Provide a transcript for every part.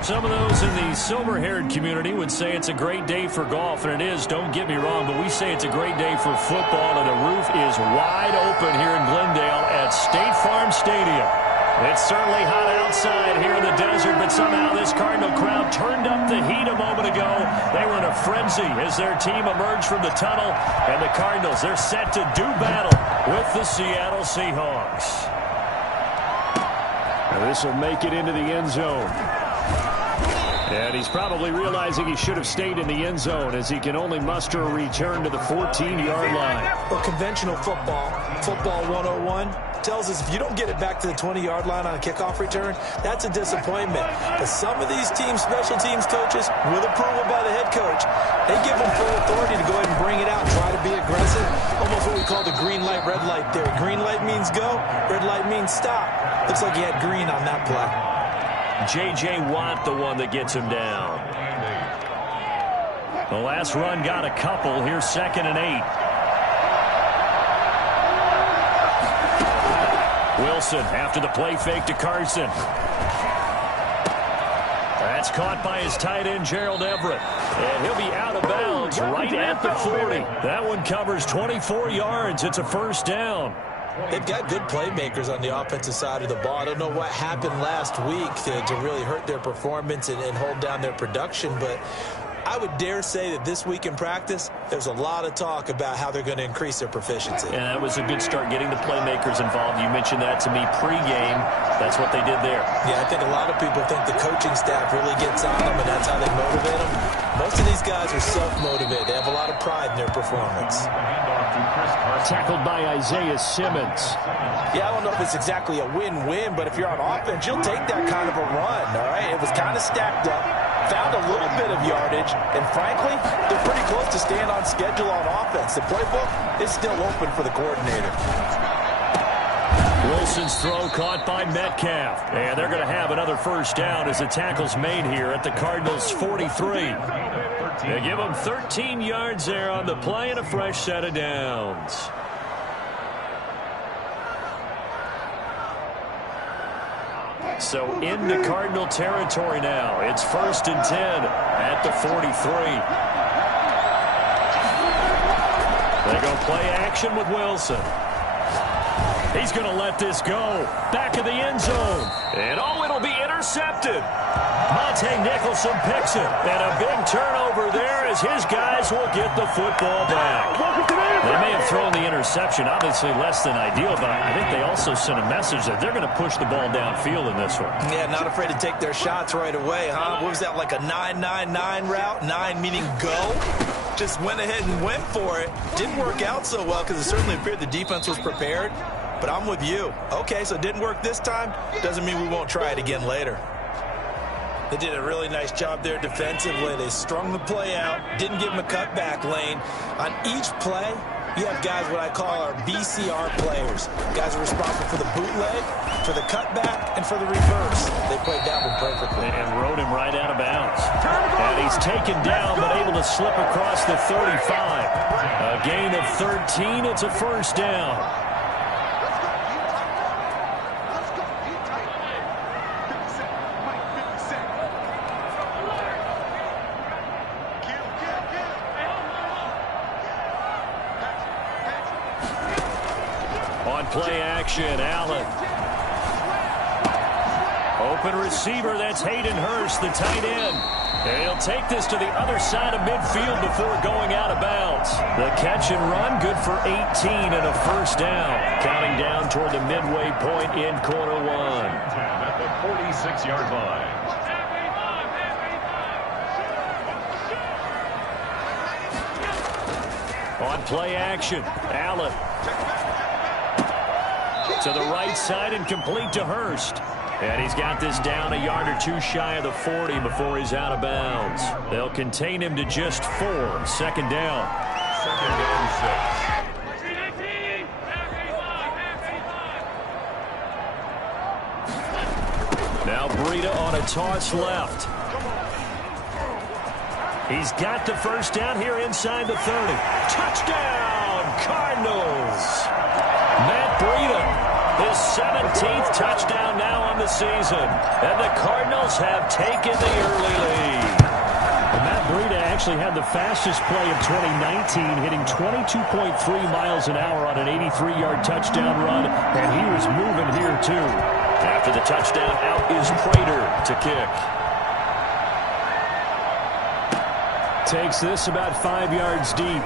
Some of those in the silver-haired community would say it's a great day for golf, and it is, don't get me wrong, but we say it's a great day for football, and the roof is wide open here in Glendale at State Farm Stadium. It's certainly hot outside here in the desert, but somehow this Cardinal crowd turned up the heat a moment ago. They were in a frenzy as their team emerged from the tunnel, and the Cardinals, they're set to do battle with the Seattle Seahawks. Now this will make it into the end zone. And he's probably realizing he should have stayed in the end zone as he can only muster a return to the 14-yard line. Well, conventional football 101, tells us if you don't get it back to the 20-yard line on a kickoff return, that's a disappointment. But some of these teams, special teams coaches, with approval by the head coach, they give them full authority to go ahead and bring it out, try to be aggressive. Almost what we call the green light, red light theory. Green light means go, red light means stop. Looks like he had green on that play. J.J. Watt, the one that gets him down. The last run got a couple. Here's 2nd and 8. Wilson after the play fake to Carson. That's caught by his tight end, Gerald Everett. And he'll be out of bounds right at the 40. That one covers 24 yards. It's a first down. They've got good playmakers on the offensive side of the ball. I don't know what happened last week to really hurt their performance and hold down their production, but I would dare say that this week in practice, there's a lot of talk about how they're going to increase their proficiency. And that was a good start getting the playmakers involved. You mentioned that to me pregame. That's what they did there. Yeah, I think a lot of people think the coaching staff really gets on them, and that's how they motivate them. Most of these guys are self-motivated. They have a lot of pride in their performance. Tackled by Isaiah Simmons. Yeah, I don't know if it's exactly a win-win, but if you're on offense, you'll take that kind of a run, all right? It was kind of stacked up, found a little bit of yardage, and frankly, they're pretty close to staying on schedule on offense. The playbook is still open for the coordinator. Wilson's throw caught by Metcalf. And they're going to have another first down as the tackle's made here at the Cardinals' 43. They give them 13 yards there on the play and a fresh set of downs. So into Cardinal territory now. It's 1st and 10 at the 43. They go play action with Wilson. He's going to let this go. Back of the end zone. And it'll be intercepted. Monte Nicholson picks it. And a big turnover there as his guys will get the football back. They may have thrown the interception, obviously less than ideal, but I think they also sent a message that they're going to push the ball downfield in this one. Yeah, not afraid to take their shots right away, huh? What was that, like a 9-9-9 route? 9 meaning go? Just went ahead and went for it. Didn't work out so well because it certainly appeared the defense was prepared. But I'm with you. Okay, so it didn't work this time. Doesn't mean we won't try it again later. They did a really nice job there defensively. They strung the play out, didn't give them a cutback lane. On each play, you have guys what I call our BCR players. Guys are responsible for the bootleg, for the cutback, and for the reverse. They played that one perfectly. And rode him right out of bounds. And he's taken down, but able to slip across the 35. A gain of 13. It's a first down. Play action, Allen. Open receiver, that's Hayden Hurst, the tight end. And he'll take this to the other side of midfield before going out of bounds. The catch and run, good for 18 and a first down. Counting down toward the midway point in quarter one. At the 46-yard line. On play action, Allen. To the right side and complete to Hurst. And he's got this down a yard or two shy of the 40 before he's out of bounds. They'll contain him to just 4. Second down. 2nd and 6. Now Breida on a toss left. He's got the first down here inside the 30. Touchdown, Cardinals. Matt Breida His 17th touchdown now on the season. And the Cardinals have taken the early lead. And Matt Breida actually had the fastest play of 2019, hitting 22.3 miles an hour on an 83-yard touchdown run, and he was moving here too. After the touchdown, out is Prater to kick. Takes this about 5 yards deep.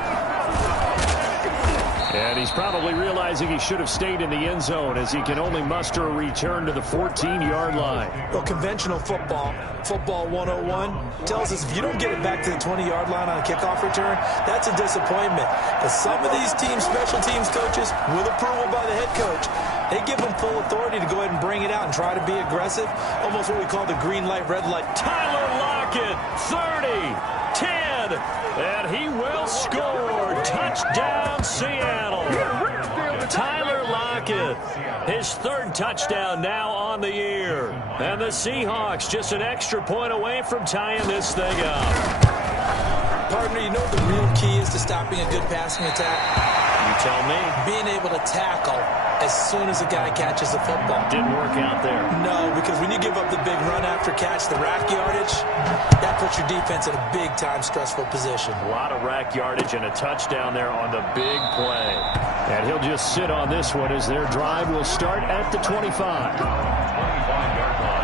And he's probably realizing he should have stayed in the end zone as he can only muster a return to the 14-yard line. Well, conventional football 101, tells us if you don't get it back to the 20-yard line on a kickoff return, that's a disappointment. But some of these teams, special teams coaches, with approval by the head coach, they give them full authority to go ahead and bring it out and try to be aggressive, almost what we call the green light, red light. Tyler Lockett, 30. 10, and he will score. Touchdown, Seattle. Tyler Lockett, his third touchdown now on the year. And the Seahawks just an extra point away from tying this thing up. Partner, you know what the real key is to stopping a good passing attack? You tell me. Being able to tackle as soon as a guy catches the football. Didn't work out there. No, because when you give up the big run after catch, the rack yardage, that puts your defense in a big-time stressful position. A lot of rack yardage and a touchdown there on the big play. And he'll just sit on this one as their drive will start at the 25. 25-yard line.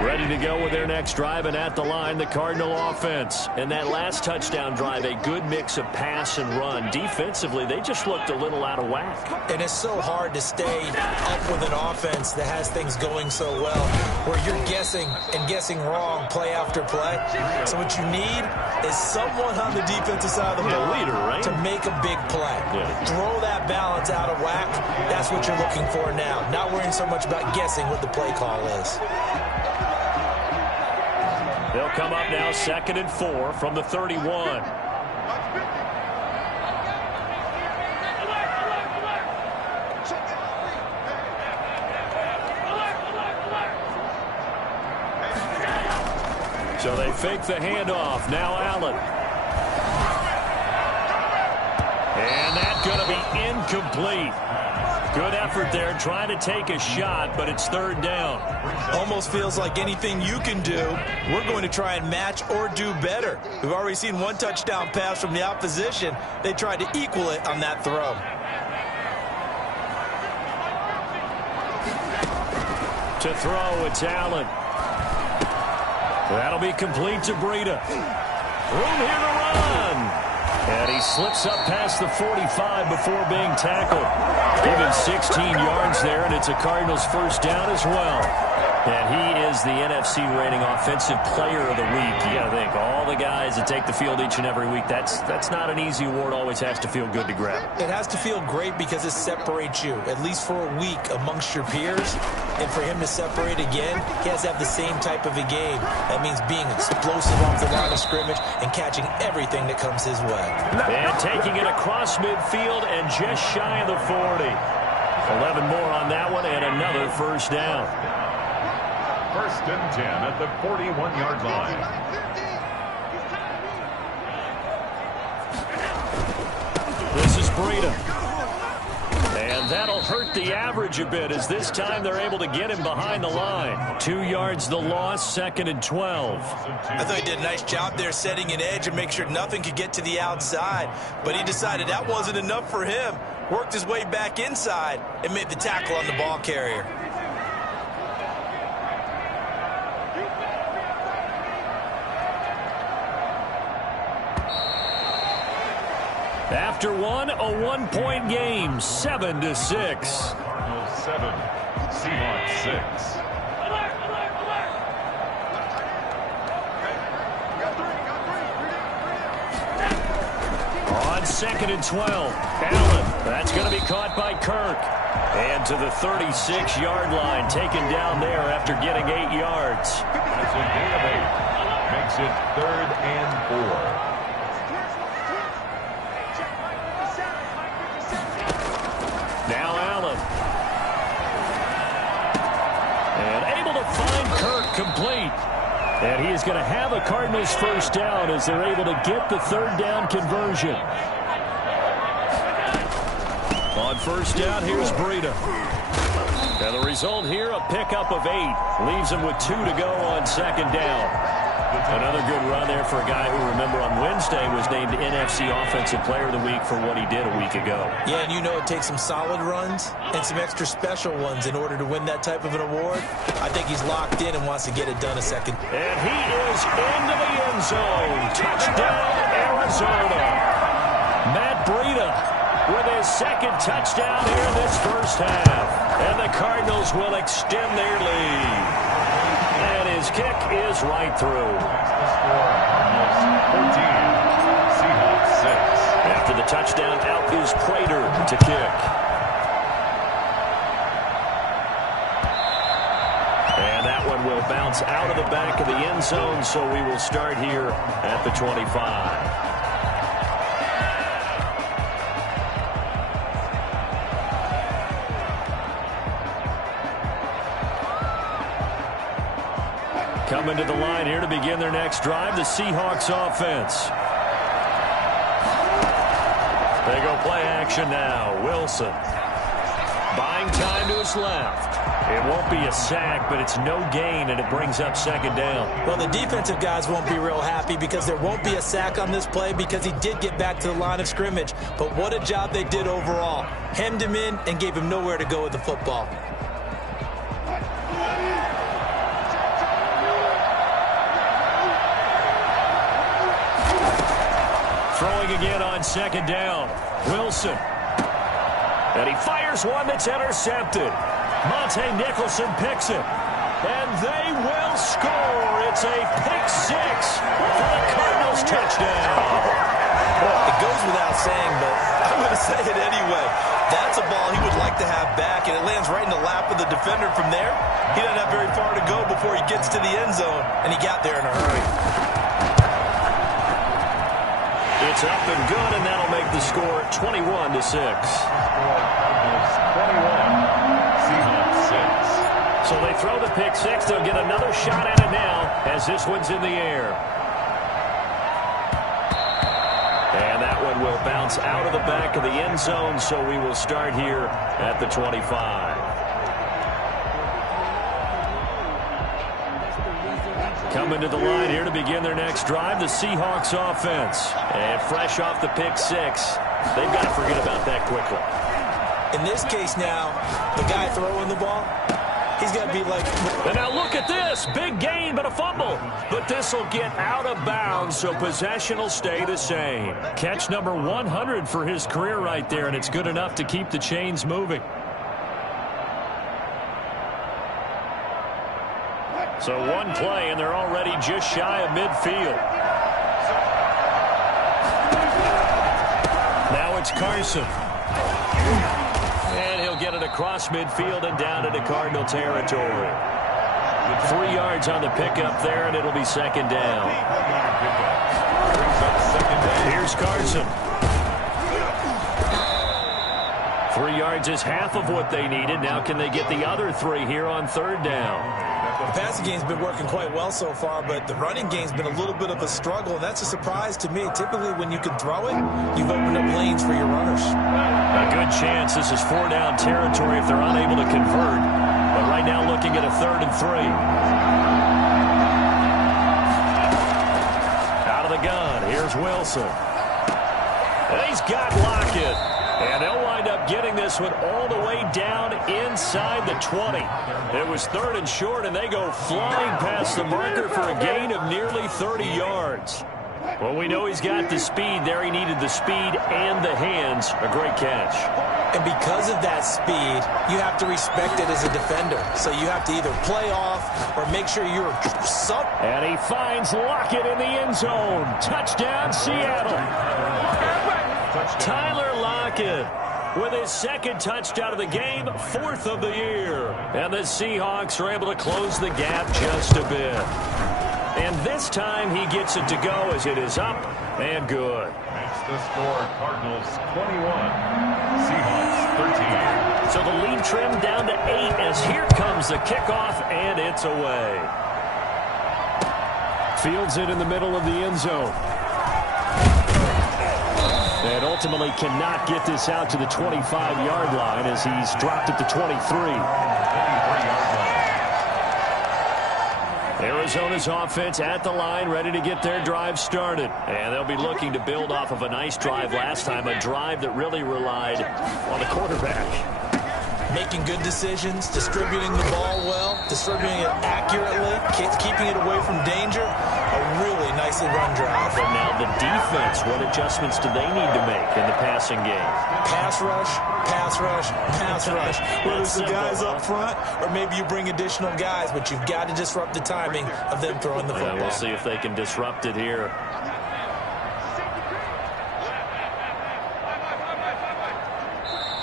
Ready to go with their next drive, and at the line, the Cardinal offense. And that last touchdown drive, a good mix of pass and run. Defensively, they just looked a little out of whack. And it's so hard to stay up with an offense that has things going so well, where you're guessing and guessing wrong play after play. So what you need is someone on the defensive side of the ball leader, right? to make a big play. Yeah. Throw that balance out of whack. That's what you're looking for now. Not worrying so much about guessing what the play call is. They'll come up now 2nd and 4 from the 31. So they fake the handoff. Now Allen. And that's going to be incomplete. Good effort there, trying to take a shot, but it's 3rd down. Almost feels like anything you can do, we're going to try and match or do better. We've already seen one touchdown pass from the opposition. They tried to equal it on that throw. To throw, it's Allen. That'll be complete to Breida. Room here to run. And he slips up past the 45 before being tackled. Give him 16 yards there, and it's a Cardinals first down as well. And he is the NFC rating offensive player of the week. You got to think, all the guys that take the field each and every week, that's not an easy award. Always has to feel good to grab. It has to feel great because it separates you, at least for a week, amongst your peers. And for him to separate again, he has to have the same type of a game. That means being explosive off the line of scrimmage and catching everything that comes his way. And taking it across midfield and just shy of the 40. 11 more on that one and another first down. 1st and 10 at the 41-yard line. This is Breida. And that'll hurt the average a bit as this time they're able to get him behind the line. 2 yards the loss, 2nd and 12. I thought he did a nice job there setting an edge and make sure nothing could get to the outside. But he decided that wasn't enough for him. Worked his way back inside and made the tackle on the ball carrier. After one, a one-point game, 7-6. 7, Seahawks 6. On 2nd and 12, Allen. That's going to be caught by Kirk. And to the 36-yard line, taken down there after getting 8 yards. That's a gain of 8. Makes it 3rd and 4. Now Allen. And able to find Kirk complete. And he is going to have a Cardinals first down as they're able to get the 3rd down conversion. On first down, here's Breida. And the result here, a pickup of 8. Leaves him with 2 to go on second down. Another good run there for a guy who, remember, on Wednesday was named NFC Offensive Player of the Week for what he did a week ago. Yeah, and you know it takes some solid runs and some extra special ones in order to win that type of an award. I think he's locked in and wants to get it done a second. And he is into the end zone. Touchdown, Arizona. Matt Breida with his second touchdown here in this first half. And the Cardinals will extend their lead. And his kick is right through. The score, 14. Seahawks 6. After the touchdown, out is Prater to kick. And that one will bounce out of the back of the end zone, so we will start here at the 25. Coming to the line here to begin their next drive, the Seahawks offense. They go play action now. Wilson buying time to his left. It won't be a sack, but it's no gain, and it brings up second down. Well, the defensive guys won't be real happy because there won't be a sack on this play because he did get back to the line of scrimmage. But what a job they did overall. Hemmed him in and gave him nowhere to go with the football. Throwing again on second down. Wilson. And he fires one that's intercepted. Monte Nicholson picks it. And they will score. It's a pick 6 for the Cardinals touchdown. It goes without saying, but I'm going to say it anyway. That's a ball he would like to have back, and it lands right in the lap of the defender from there. He doesn't have very far to go before he gets to the end zone, and he got there in a hurry. It's up and good, and that'll make the score 21-6. So they throw the pick 6. They'll get another shot at it now as this one's in the air. And that one will bounce out of the back of the end zone, so we will start here at the 25. Coming to the line here to begin their next drive, the Seahawks offense. And fresh off the pick 6, they've got to forget about that quickly. In this case now, the guy throwing the ball, he's got to be like... And now look at this. Big gain, but a fumble. But this will get out of bounds, so possession will stay the same. Catch number 100 for his career right there, and it's good enough to keep the chains moving. So one play, and they're already just shy of midfield. Now it's Carson. And he'll get it across midfield and down into Cardinal territory. 3 yards on the pickup there, and it'll be second down. Here's Carson. 3 yards is half of what they needed. Now can they get the other 3 here on third down? The passing game's been working quite well so far, but the running game's been a little bit of a struggle, and that's a surprise to me. Typically, when you can throw it, you've opened up lanes for your runners. A good chance this is 4-down territory if they're unable to convert. But right now looking at a 3rd and 3. Out of the gun, here's Wilson. And he's got Lockett. And they'll wind up getting this one all the way down inside the 20. It was 3rd and short, and they go flying past the marker for a gain of nearly 30 yards. Well, we know he's got the speed there. He needed the speed and the hands. A great catch. And because of that speed, you have to respect it as a defender. So you have to either play off or make sure you're And he finds Lockett in the end zone. Touchdown, Seattle. Tyler Lockett with his second touchdown of the game, 4th of the year. And the Seahawks are able to close the gap just a bit. And this time he gets it to go as it is up and good. Makes the score Cardinals 21, Seahawks 13. So the lead trimmed down to 8 as here comes the kickoff, and it's away. Fields it in the middle of the end zone. And ultimately cannot get this out to the 25-yard line as he's dropped at the 23. Arizona's offense at the line, ready to get their drive started. And they'll be looking to build off of a nice drive last time, a drive that really relied on the quarterback. Making good decisions, distributing the ball well, distributing it accurately, keeping it away from danger. A really nicely run drive. But now the defense, what adjustments do they need to make in the passing game? Pass rush, pass rush, pass rush. Whether it's the guys up front or maybe you bring additional guys, but you've got to disrupt the timing of them throwing the football. We'll see if they can disrupt it here.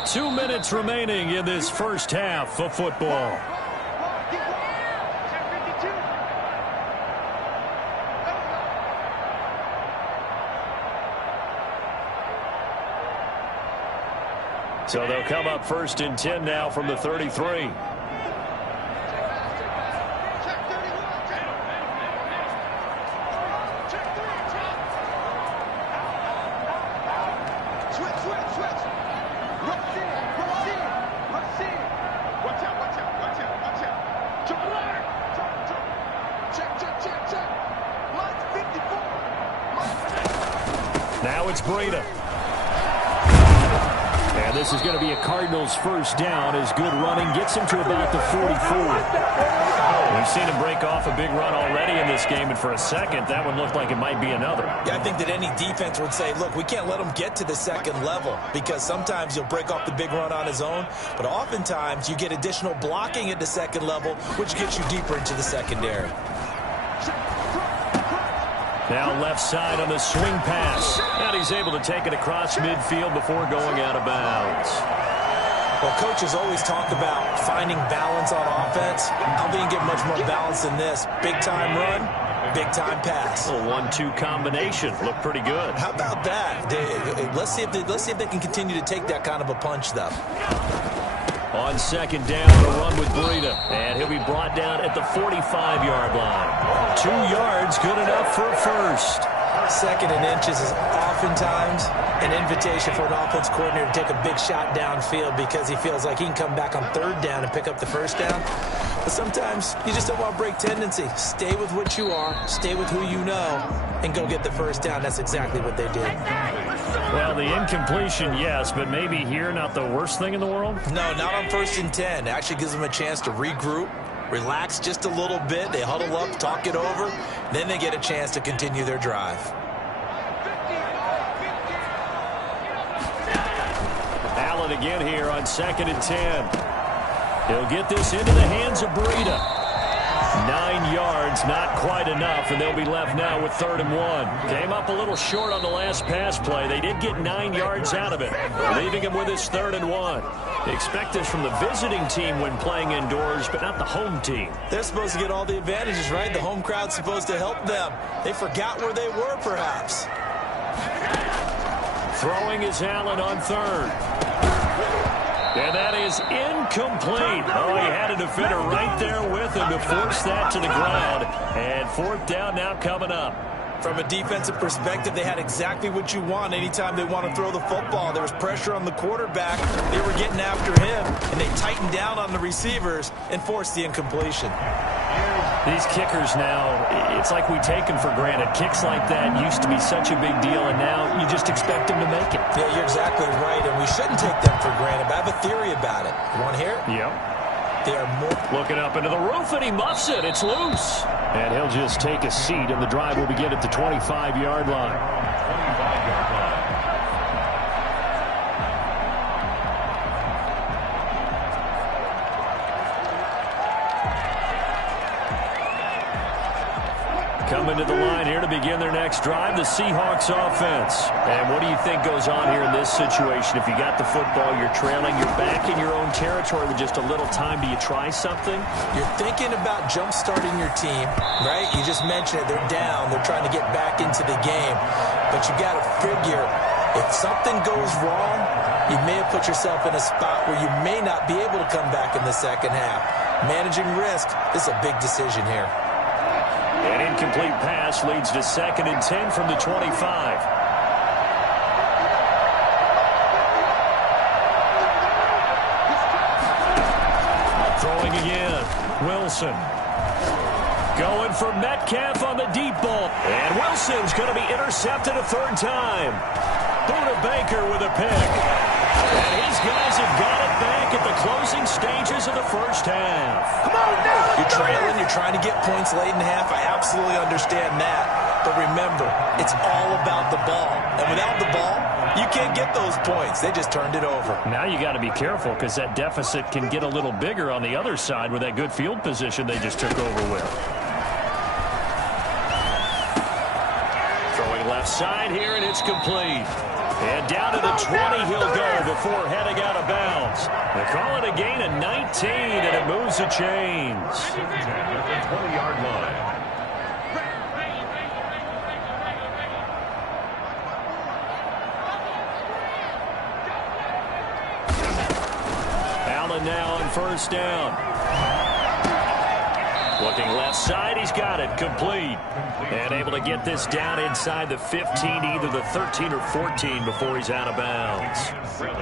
Two minutes remaining in this first half of football. So they'll come up 1st and 10 now from the 33. Now it's Breida. And this is going to be a Cardinals first down as good running gets him to about the 44. We've seen him break off a big run already in this game, and for a second, that one looked like it might be another. Yeah, I think that any defense would say, look, we can't let him get to the second level because sometimes he'll break off the big run on his own, but oftentimes you get additional blocking at the second level, which gets you deeper into the secondary. Now left side on the swing pass. And he's able to take it across midfield before going out of bounds. Well, coaches always talk about finding balance on offense. I don't think you get much more balance than this. Big-time run, big-time pass. A 1-2 combination. Looked pretty good. How about that? Let's see if they can continue to take that kind of a punch, though. On second down, a run with Breida. And he'll be brought down at the 45-yard line. 2 yards, good enough for a first. Second and inches is oftentimes an invitation for an offense coordinator to take a big shot downfield because he feels like he can come back on third down and pick up the first down. But sometimes you just don't want to break tendency. Stay with what you are, stay with who you know, and go get the first down. That's exactly what they did. Well, the incompletion, yes, but maybe here not the worst thing in the world? No, not on 1st and 10. It actually gives them a chance to regroup, relax just a little bit. They huddle up, talk it over. Then they get a chance to continue their drive. Allen again here on 2nd and 10. He'll get this into the hands of Breida. 9 yards, not quite enough, and they'll be left now with 3rd and 1. Came up a little short on the last pass play. They did get 9 yards out of it, leaving him with his 3rd and 1. They expect this from the visiting team when playing indoors, but not the home team. They're supposed to get all the advantages, right? The home crowd's supposed to help them. They forgot where they were, perhaps. Throwing is Allen on 3rd. And that is incomplete. Oh, he had a defender right there with him to force that to the ground. And 4th down now coming up. From a defensive perspective, they had exactly what you want anytime they want to throw the football. There was pressure on the quarterback. They were getting after him, and they tightened down on the receivers and forced the incompletion. These kickers now, it's like we take them for granted. Kicks like that used to be such a big deal, and now you just expect them to make it. Yeah, you're exactly right, and we shouldn't take them for granted. But I have a theory about it. You want to hear it? Yep. They are more... Looking up into the roof, and he muffs it. It's loose. And he'll just take a seat, and the drive will begin at the 25-yard line. Coming to the line here to begin their next drive, the Seahawks offense. And what do you think goes on here in this situation? If you got the football, you're trailing, you're back in your own territory with just a little time. Do you try something? You're thinking about jump-starting your team, right? You just mentioned it. They're down. They're trying to get back into the game. But you got to figure, if something goes wrong, you may have put yourself in a spot where you may not be able to come back in the second half. Managing risk, this is a big decision here. An incomplete pass leads to 2nd and 10 from the 25. throwing again. Wilson. Going for Metcalf on the deep ball. And Wilson's going to be intercepted a third time. Buda Baker with a pick. And his guys have got it back at the closing stages of the first half. Come on now. You're trailing. You're trying to get points late in the half. I absolutely understand that. But remember, it's all about the ball. And without the ball, you can't get those points. They just turned it over. Now you got to be careful because that deficit can get a little bigger on the other side with that good field position they just took over with. Throwing left side here, and it's complete. And down to the 20 he'll go before heading out of bounds. They call it a gain of 19, and it moves the chains. At the 20-yard line. Now on first down. Looking left side, he's got it, complete. And able to get this down inside the 15, either the 13 or 14 before he's out of bounds.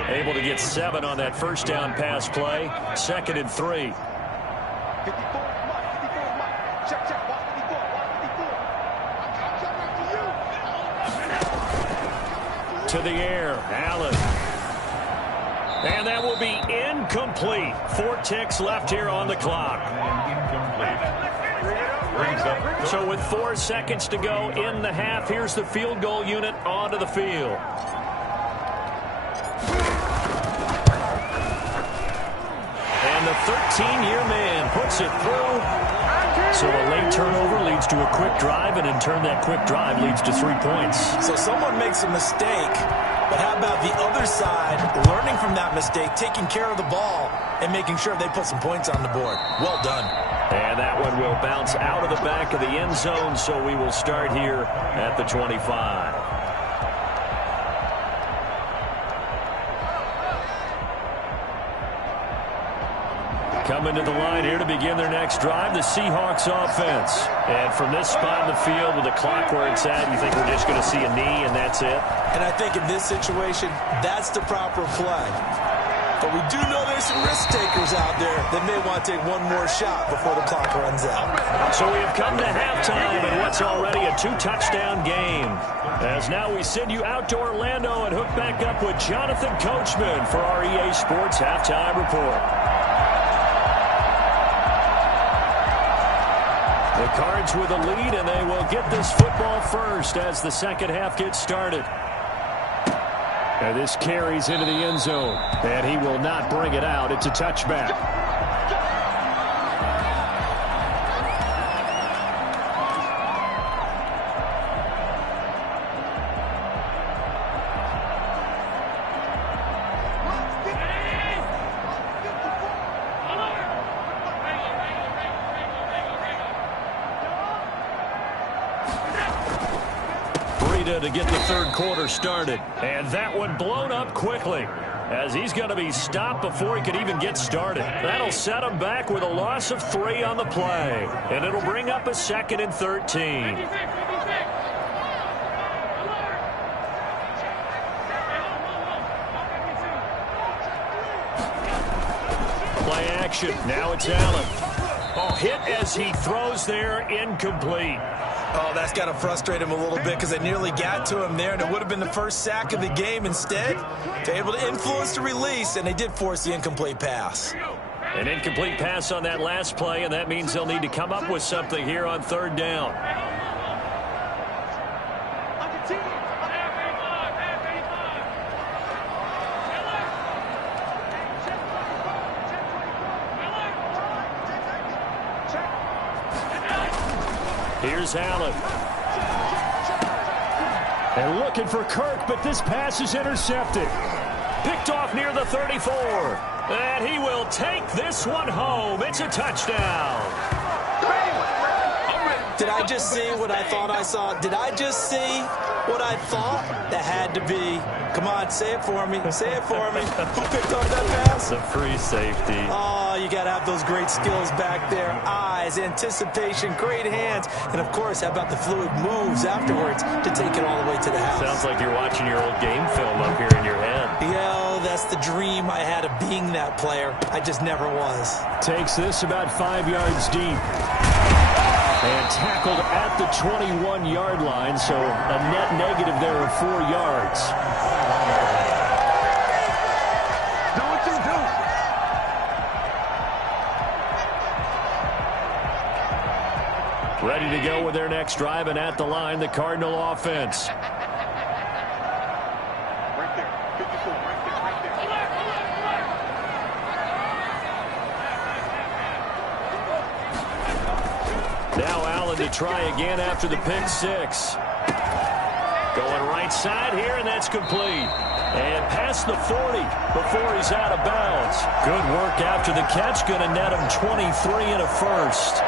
Able to get 7 on that first down pass play. 2nd and 3. To the air, Allen. And that will be incomplete. 4 ticks left here on the clock. So with 4 seconds to go in the half, here's the field goal unit onto the field. And the 13-year man puts it through. So a late turnover leads to a quick drive, and in turn that quick drive leads to 3 points. So someone makes a mistake. But how about the other side, learning from that mistake, taking care of the ball, and making sure they put some points on the board? Well done. And that one will bounce out of the back of the end zone, so we will start here at the 25. Coming to the line here to begin their next drive, the Seahawks offense. And from this spot in the field with the clock where it's at, you think we're just going to see a knee and that's it? And I think in this situation, that's the proper play. But we do know there's some risk takers out there that may want to take one more shot before the clock runs out. So we have come to halftime in what's already a 2-touchdown game. As now we send you out to Orlando and hook back up with Jonathan Coachman for our EA Sports Halftime Report. The Cards with a lead, and they will get this football first as the second half gets started. And this carries into the end zone, and he will not bring it out. It's a touchback. To get the third quarter started. And that one blown up quickly as he's going to be stopped before he could even get started. That'll set him back with a loss of 3 on the play. And it'll bring up a 2nd and 13. Play action. Now it's Allen. Oh, hit as he throws there, incomplete. Oh, that's got to frustrate him a little bit because they nearly got to him there, and it would have been the first sack of the game. Instead, they're able to influence the release, and they did force the incomplete pass. An incomplete pass on that last play, and that means they'll need to come up with something here on third down. Here's Allen. And looking for Kirk, but this pass is intercepted. Picked off near the 34. And he will take this one home. It's a touchdown. Did I just see what I thought I saw? Did I just see what I thought? That had to be. Come on, say it for me. Say it for me. Who picked up that pass? The free safety. Oh, you got to have those great skills back there. Eyes, anticipation, great hands. And, of course, how about the fluid moves afterwards to take it all the way to the house? Sounds like you're watching your old game film up here in your head. Yeah, that's the dream I had of being that player. I just never was. Takes this about 5 yards deep. And tackled at the 21-yard line, so a net negative there of 4 yards. Ready to go with their next drive, and at the line, the Cardinal offense. Now Allen to try again after the pick six. Going right side here, and that's complete. And past the 40 before he's out of bounds. Good work after the catch. Going to net him 23 and a first.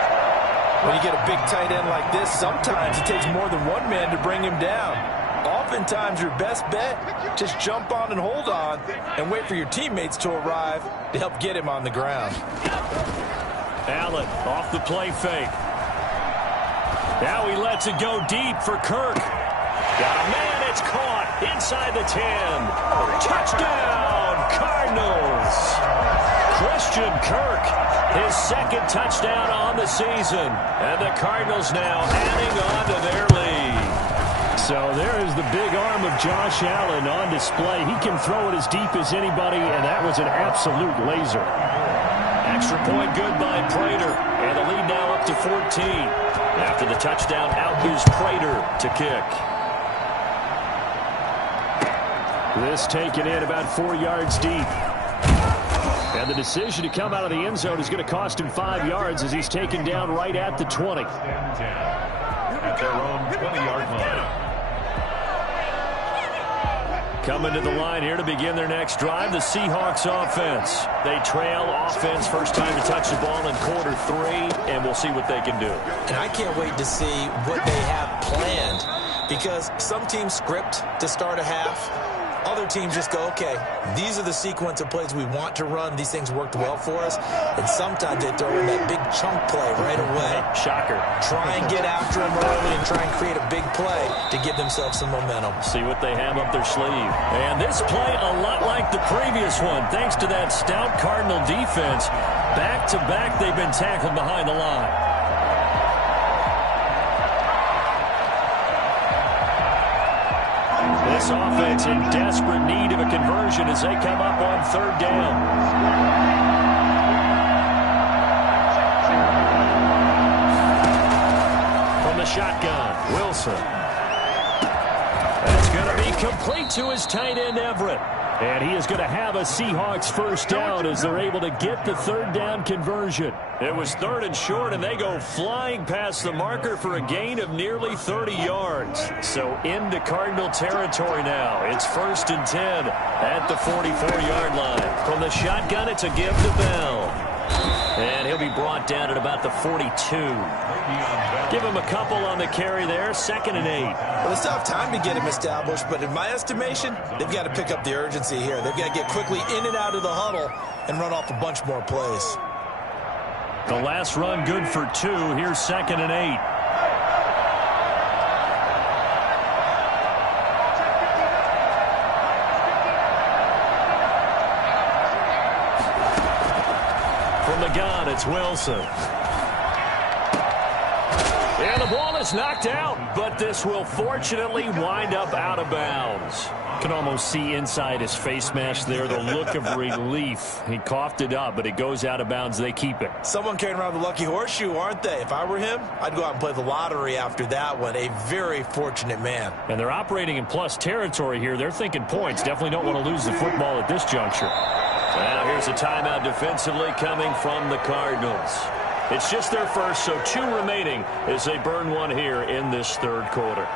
When you get a big tight end like this, sometimes it takes more than one man to bring him down. Oftentimes, your best bet, just jump on and hold on and wait for your teammates to arrive to help get him on the ground. Allen off the play fake. Now he lets it go deep for Kirk. Got a man, it's caught inside the 10. Touchdown, Cardinals. Christian Kirk, his second touchdown on the season. And the Cardinals now adding on to their lead. So there is the big arm of Josh Allen on display. He can throw it as deep as anybody, and that was an absolute laser. Extra point good by Prater. And the lead now up to 14. After the touchdown, out is Prater to kick. This taken in about 4 yards deep. And the decision to come out of the end zone is going to cost him 5 yards as he's taken down right at the 20. At their own 20-yard line. Coming to the line here to begin their next drive, the Seahawks offense. They trail offense, first time to touch the ball in quarter 3, and we'll see what they can do. And I can't wait to see what they have planned, because some teams script to start a half. Other teams just go, okay, these are the sequence of plays we want to run. These things worked well for us. And sometimes they throw in that big chunk play right away. Shocker. Try and get after them early and try and create a big play to give themselves some momentum. See what they have up their sleeve. And this play a lot like the previous one. Thanks to that stout Cardinal defense. Back-to-back, they've been tackled behind the line. This offense in desperate need of a conversion as they come up on third down. From the shotgun, Wilson. That's going to be complete to his tight end, Everett. And he is going to have a Seahawks first down as they're able to get the third down conversion. It was third and short, and they go flying past the marker for a gain of nearly 30 yards. So into Cardinal territory now. It's 1st and 10 at the 44-yard line. From the shotgun, it's a give to Bell. And he'll be brought down at about the 42. Give him a couple on the carry there, 2nd and 8. Well, it's tough time to get him established, but in my estimation, they've got to pick up the urgency here. They've got to get quickly in and out of the huddle and run off a bunch more plays. The last run good for 2. Here's 2nd and 8. From the gun, it's Wilson. And the ball is knocked out, but this will fortunately wind up out of bounds. Can almost see inside his face mask there the look of relief. He coughed it up, but it goes out of bounds. They keep it. Someone carrying around the lucky horseshoe, aren't they? If I were him, I'd go out and play the lottery after that one. A very fortunate man. And they're operating in plus territory here. They're thinking points. Definitely don't want to lose the football at this juncture. Now here's a timeout defensively coming from the Cardinals. It's just their first, so 2 remaining as they burn one here in this third quarter.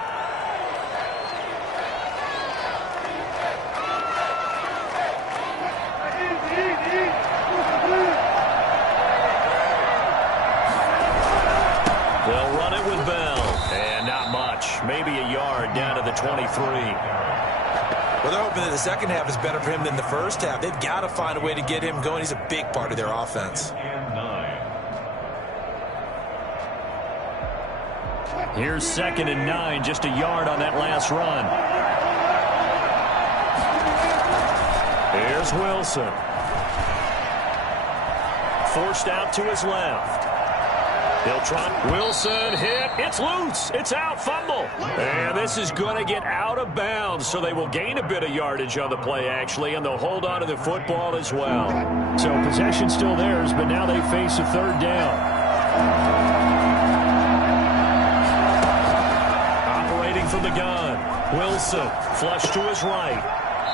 They'll run it with Bell. And not much. Maybe a yard down to the 23. Well, they're hoping that the second half is better for him than the first half. They've got to find a way to get him going. He's a big part of their offense. Here's 2nd and 9, just a yard on that last run. Here's is Wilson. Forced out to his left. He'll try. Wilson hit. It's loose. It's out. Fumble. And this is going to get out of bounds, so they will gain a bit of yardage on the play, actually, and they'll hold on to the football as well. So possession still theirs, but now they face a third down. Operating from the gun. Wilson flush to his right.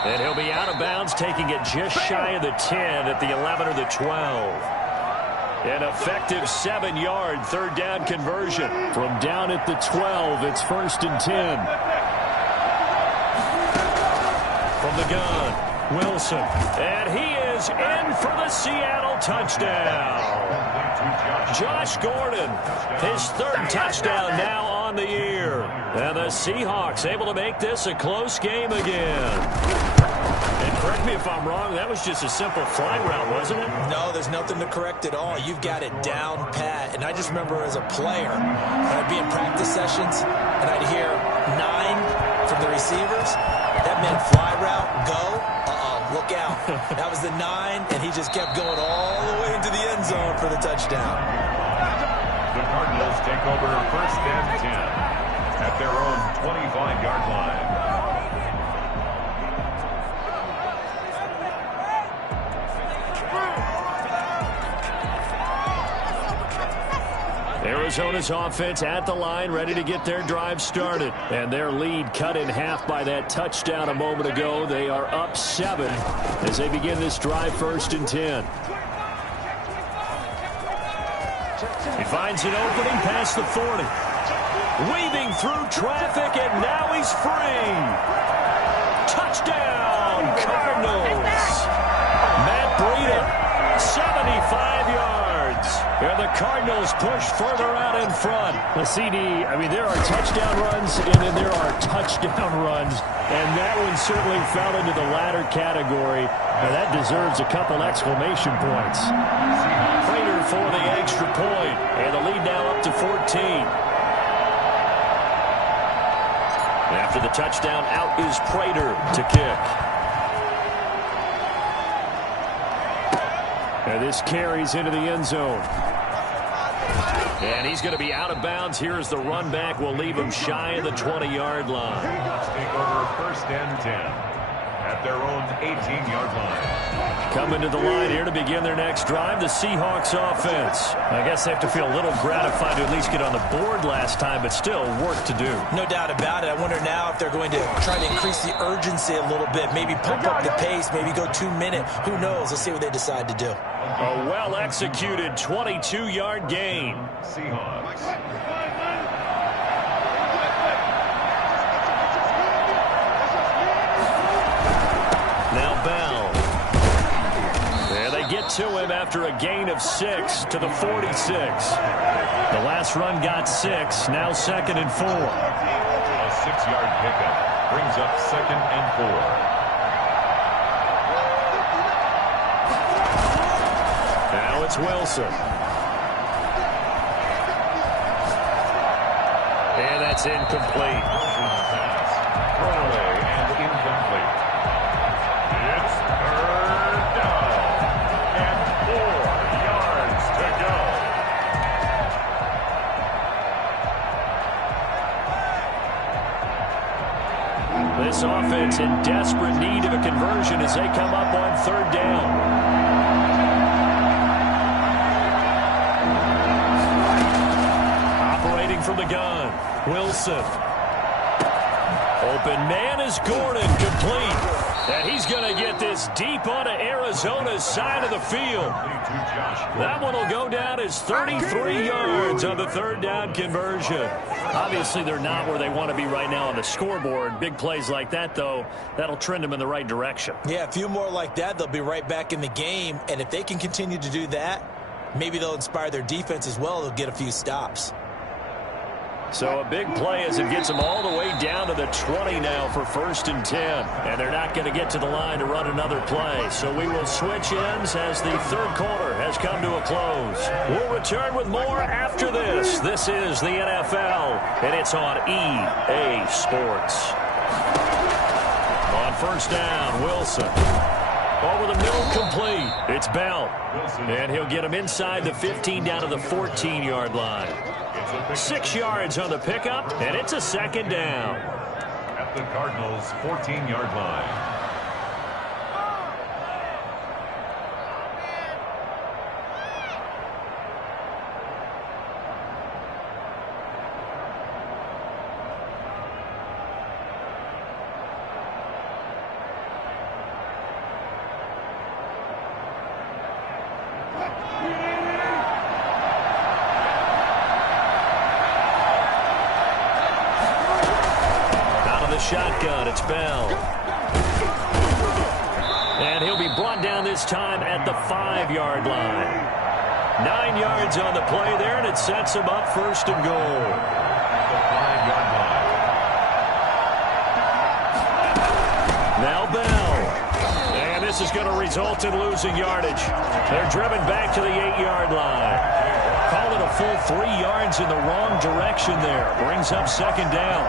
And he'll be out of bounds, taking it just shy of the 10 at the 11 or the 12. An effective 7-yard third down conversion. From down at the 12, it's 1st and 10. From the gun, Wilson. And he is in for the Seattle touchdown. Josh Gordon, his 3rd touchdown now on the year. And the Seahawks able to make this a close game again. And correct me if I'm wrong, that was just a simple fly route, wasn't it? No, there's nothing to correct at all. You've got it down pat. And I just remember as a player, I'd be in practice sessions, and I'd hear 9 from the receivers. That meant fly route, go. Look out. That was the 9, and he just kept going all the way into the end zone for the touchdown. The Cardinals take over 1st and 10 at their own 25-yard line. Arizona's offense at the line, ready to get their drive started. And their lead cut in half by that touchdown a moment ago. They are up 7 as they begin this drive 1st and 10. He finds an opening past the 40. Weaving through traffic, and now he's free. Touchdown, Cardinals. Matt Breida, 75 yards. And the Cardinals push further out in front. The CD, I mean, there are touchdown runs, and then there are touchdown runs. And that one certainly fell into the latter category. Now, that deserves a couple exclamation points. Prater for the extra point. And the lead now up to 14. After the touchdown, out is Prater to kick. And this carries into the end zone. And he's going to be out of bounds. Here's the run back. Will leave him shy of the 20-yard line. Take over 1st and 10 at their own 18-yard line. Coming to the line here to begin their next drive, the Seahawks offense. I guess they have to feel a little gratified to at least get on the board last time, but still work to do. No doubt about it. I wonder now if they're going to try to increase the urgency a little bit, maybe pump up the pace, maybe go 2-minute. Who knows? Let's see what they decide to do. A well-executed 22-yard gain. Seahawks. Now Bell. There they get to him after a gain of 6 to the 46. The last run got 6, now 2nd and 4. A 6-yard pickup brings up 2nd and 4. Now it's Wilson. And that's incomplete. Throwaway and incomplete. It's 3rd down and 4 yards to go. This offense in desperate need of a conversion as they come up on 3rd down. From the gun, Wilson. Open man is Gordon, complete. And he's going to get this deep onto Arizona's side of the field. That one will go down as 33 yards on the 3rd down conversion. Obviously, they're not where they want to be right now on the scoreboard. Big plays like that, though, that'll trend them in the right direction. Yeah, a few more like that, they'll be right back in the game. And if they can continue to do that, maybe they'll inspire their defense as well. They'll get a few stops. So a big play as it gets them all the way down to the 20 now for 1st and 10. And they're not going to get to the line to run another play. So we will switch ends as the 3rd quarter has come to a close. We'll return with more after this. This is the NFL, and it's on EA Sports. On 1st down, Wilson. Over the middle, complete. It's Bell. And he'll get him inside the 15 down to the 14-yard line. 6 yards on the pickup, and it's a second down. At the Cardinals' 14-yard line. Shotgun, it's Bell. And he'll be brought down this time at the 5-yard line. 9 yards on the play there, and it sets him up first and goal. At the 5-yard line. Now Bell. And this is going to result in losing yardage. They're driven back to the 8-yard line. Call it a full 3 yards in the wrong direction there. Brings up second down.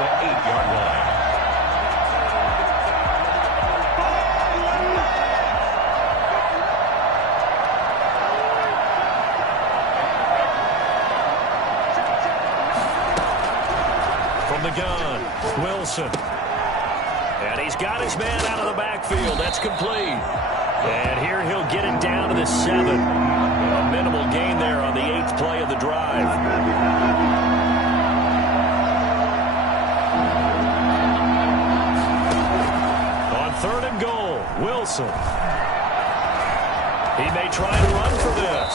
The 8-yard line. From the gun, Wilson. And he's got his man out of the backfield. That's complete. And here he'll get it down to the 7. A minimal gain there on the 8th play of the drive. Third and goal, Wilson. He may try to run for this.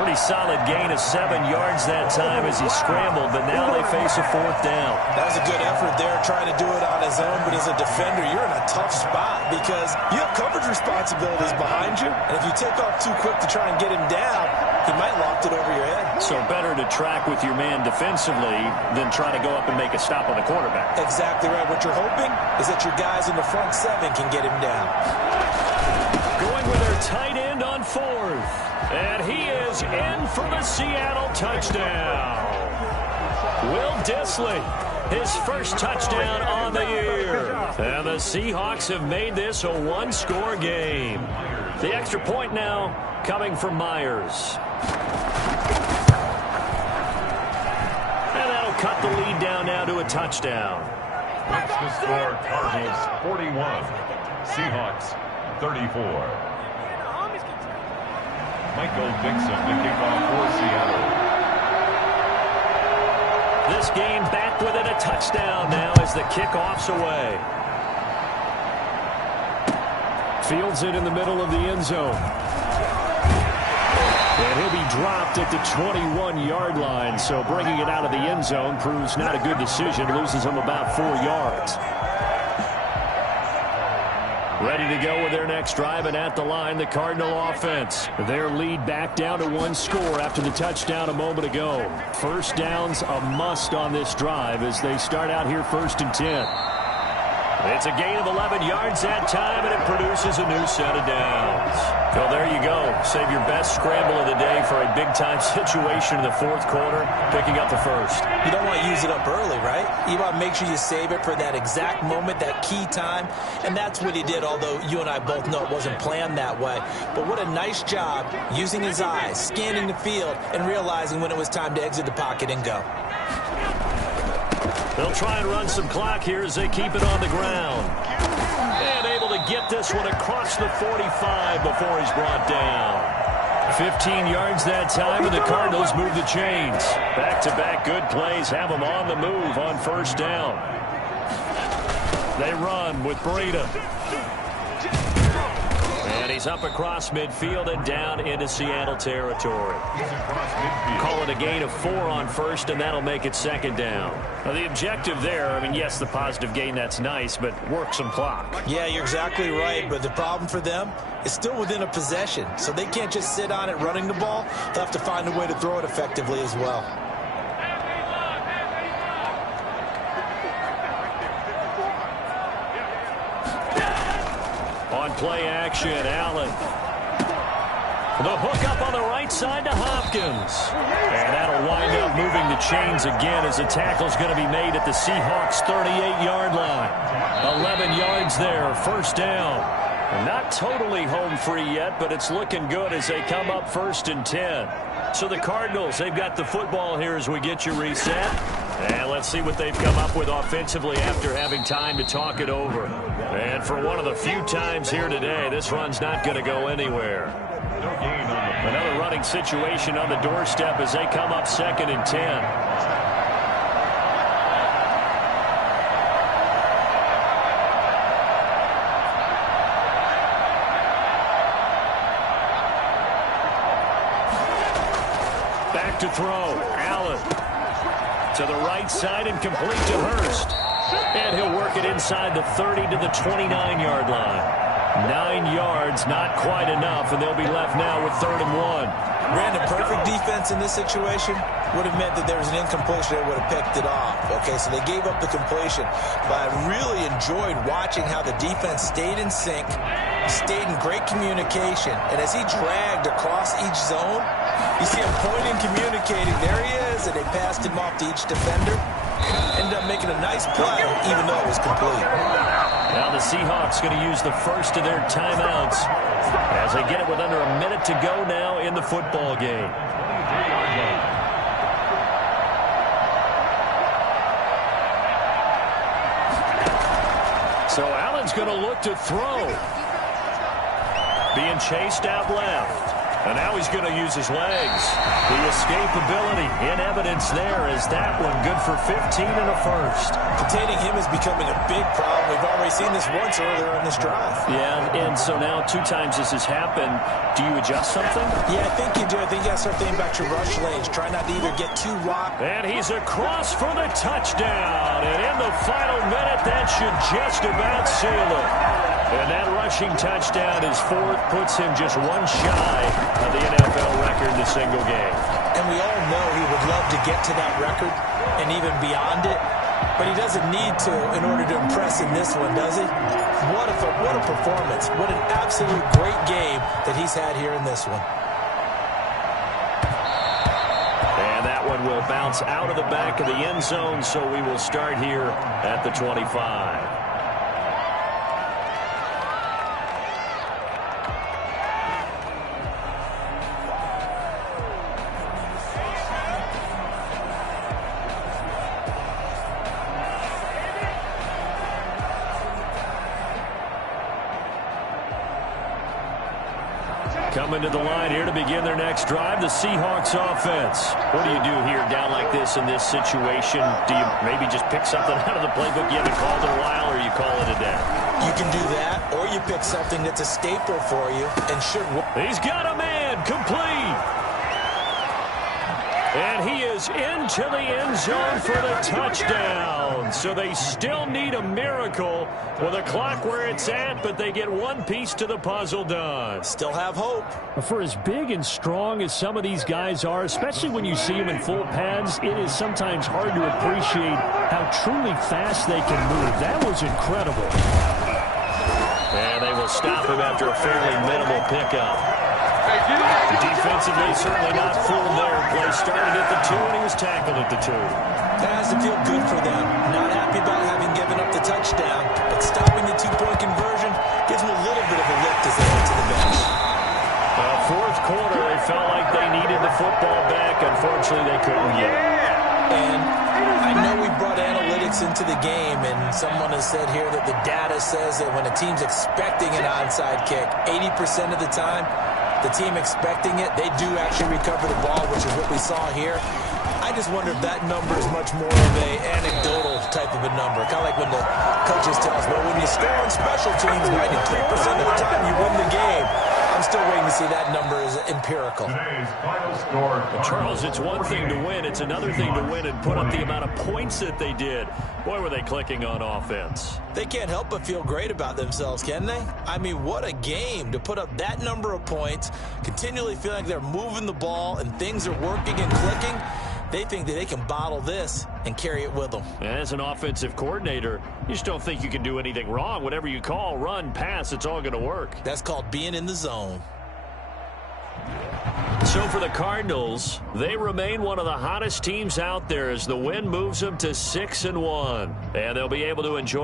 Pretty solid gain of 7 yards that time as he scrambled, but now they face a 4th down. That was a good effort there, trying to do it on his own, but as a defender, you're in a tough spot because you have coverage responsibilities behind you, and if you take off too quick to try and get him down, he might loft it over your head. So better to track with your man defensively than try to go up and make a stop on the quarterback. Exactly right. What you're hoping is that your guys in the front 7 can get him down. Going with their tight end on 4th. And he is in for the Seattle touchdown. Will Dissly, his first touchdown on the year. And the Seahawks have made this a 1-score game. The extra point now coming from Myers. And that'll cut the lead down now to a touchdown. What's the score? Cardinals 41. Seahawks 34. Michael Dixon to kick off for Seattle. This game back within a touchdown now as the kickoff's away. Fields it in the middle of the end zone. And he'll be dropped at the 21-yard line, so bringing it out of the end zone proves not a good decision. Loses him about 4 yards. Ready to go with their next drive, and at the line, the Cardinal offense. Their lead back down to 1 score after the touchdown a moment ago. First down's a must on this drive as they start out here 1st and 10. It's a gain of 11 yards that time, and it produces a new set of downs. So there you go. Save your best scramble of the day for a big-time situation in the 4th quarter, picking up the 1st. You don't want to use it up early, right? You want to make sure you save it for that exact moment, that key time, and that's what he did, although you and I both know it wasn't planned that way. But what a nice job using his eyes, scanning the field, and realizing when it was time to exit the pocket and go. They'll try and run some clock here as they keep it on the ground. And able to get this one across the 45 before he's brought down. 15 yards that time, and the Cardinals move the chains. Back-to-back good plays have them on the move on 1st down. They run with Breida. And he's up across midfield and down into Seattle territory. Call it a gain of 4 on 1st, and that'll make it 2nd down. Now, the objective there, I mean, yes, the positive gain, that's nice, but work some clock. Yeah, you're exactly right, but the problem for them is still within a possession, so they can't just sit on it running the ball. They'll have to find a way to throw it effectively as well. On play action, Allen. The hook up on the right side to Hopkins. And that'll wind up moving the chains again as the tackle's going to be made at the Seahawks' 38-yard line. 11 yards there, first down. Not totally home free yet, but it's looking good as they come up 1st and 10. So the Cardinals, they've got the football here as we get you reset. And let's see what they've come up with offensively after having time to talk it over. And for one of the few times here today, this run's not going to go anywhere. Another running situation on the doorstep as they come up 2nd and 10. To throw, Allen to the right side and complete to Hurst. And he'll work it inside the 30 to the 29-yard line. 9 yards, not quite enough, and they'll be left now with 3rd and 1. Brandon, perfect defense in this situation would have meant that there was an incompletion that would have picked it off. Okay, so they gave up the completion. But I really enjoyed watching how the defense stayed in sync, stayed in great communication. And as he dragged across each zone, you see him pointing, communicating. There he is, and they passed him off to each defender. Ended up making a nice play, even though it was complete. Now the Seahawks going to use the first of their timeouts as they get it with under a minute to go now in the football game. So Allen's going to look to throw. Being chased out left. And now he's going to use his legs. The escapability in evidence there is that one good for 15 and a first. Containing him is becoming a big problem. We've already seen this once earlier on this drive. Yeah, and so now 2 times this has happened. Do you adjust something? Yeah, I think you do. I think you got to start thinking back to rush lanes. Try not to either get too locked. And he's across for the touchdown. And in the final minute, that should just about seal it. And that rushing touchdown is 4th, puts him just 1 shy of the NFL record in a single game. And we all know he would love to get to that record and even beyond it, but he doesn't need to in order to impress in this one, does he? What a performance. What an absolute great game that he's had here in this one. And that one will bounce out of the back of the end zone, so we will start here at the 25. Coming to the line here to begin their next drive, the Seahawks offense. What do you do here down like this in this situation? Do you maybe just pick something out of the playbook you haven't called in a while, or you call it a day? You can do that, or you pick something that's a staple for you and should work. He's got a man, complete. And he is into the end zone for the touchdown. So they still need a miracle with a clock where it's at, but they get one piece to the puzzle done. Still have hope. For as big and strong as some of these guys are, especially when you see them in full pads, it is sometimes hard to appreciate how truly fast they can move. That was incredible. And they will stop him after a fairly minimal pickup. Defensively, certainly not fooled there. Play started at the 2, and he was tackled at the 2. That has to feel good for them. Not happy about having given up the touchdown, but stopping the 2-point conversion gives them a little bit of a lift as they head to the bench. Fourth quarter, they felt like they needed the football back. Unfortunately, they couldn't get it. And I know we brought analytics into the game, and someone has said here that the data says that when a team's expecting an onside kick, 80% of the time, the team expecting it, they do actually recover the ball, which is what we saw here. I just wonder if that number is much more of a anecdotal type of a number. Kind of like when the coaches tell us, well, when you score on special teams, 93% of the time you win the game. I'm still waiting to see that number is empirical. Today's final score. Charles, it's one thing to win. It's another thing to win and put up the amount of points that they did. Boy, were they clicking on offense. They can't help but feel great about themselves, can they? I mean, what a game to put up that number of points, continually feel like they're moving the ball and things are working and clicking. They think that they can bottle this and carry it with them. As an offensive coordinator, you just don't think you can do anything wrong. Whatever you call, run, pass, it's all going to work. That's called being in the zone. So for the Cardinals, they remain one of the hottest teams out there as the win moves them to 6-1. And they'll be able to enjoy